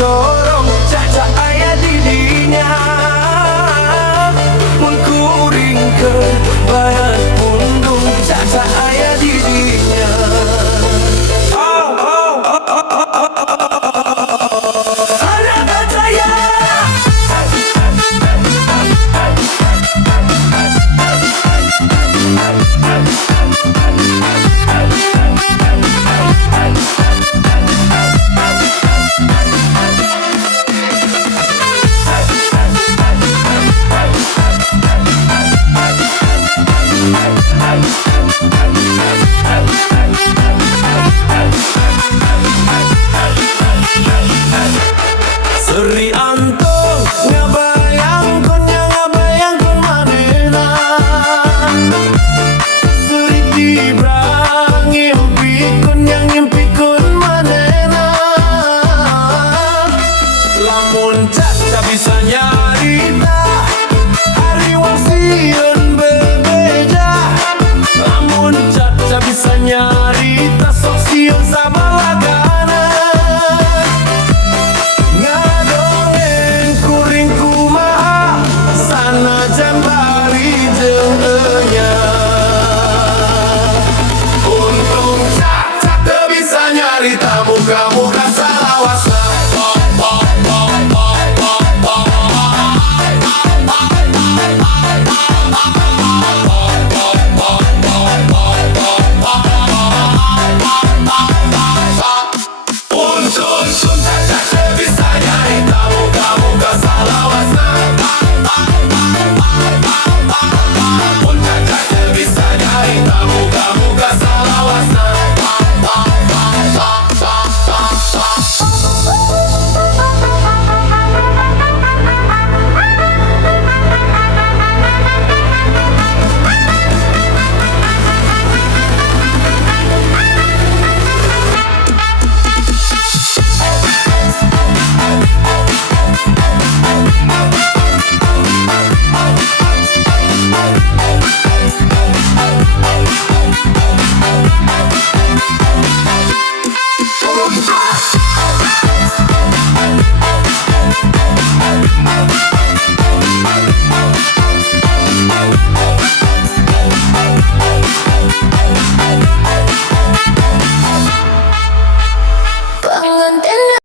sorong caca aya didinya mun kuring ke bayan undung caca aya didinya. Ada bataya Seri antong ngabayangkeun nya ngabayangkeun manehna Seri tibrang ngimpikeun nya ngimpikeun manehna Lamun caca bisa nyarita hariwang sieun bebeja Lamun caca bisa nyarita sok sieun sabalagana Ngadongeng kuring kumaha sanajan bari jeung enyah Untung caca teu bisa nyarita muka-muka salawasna Pengantin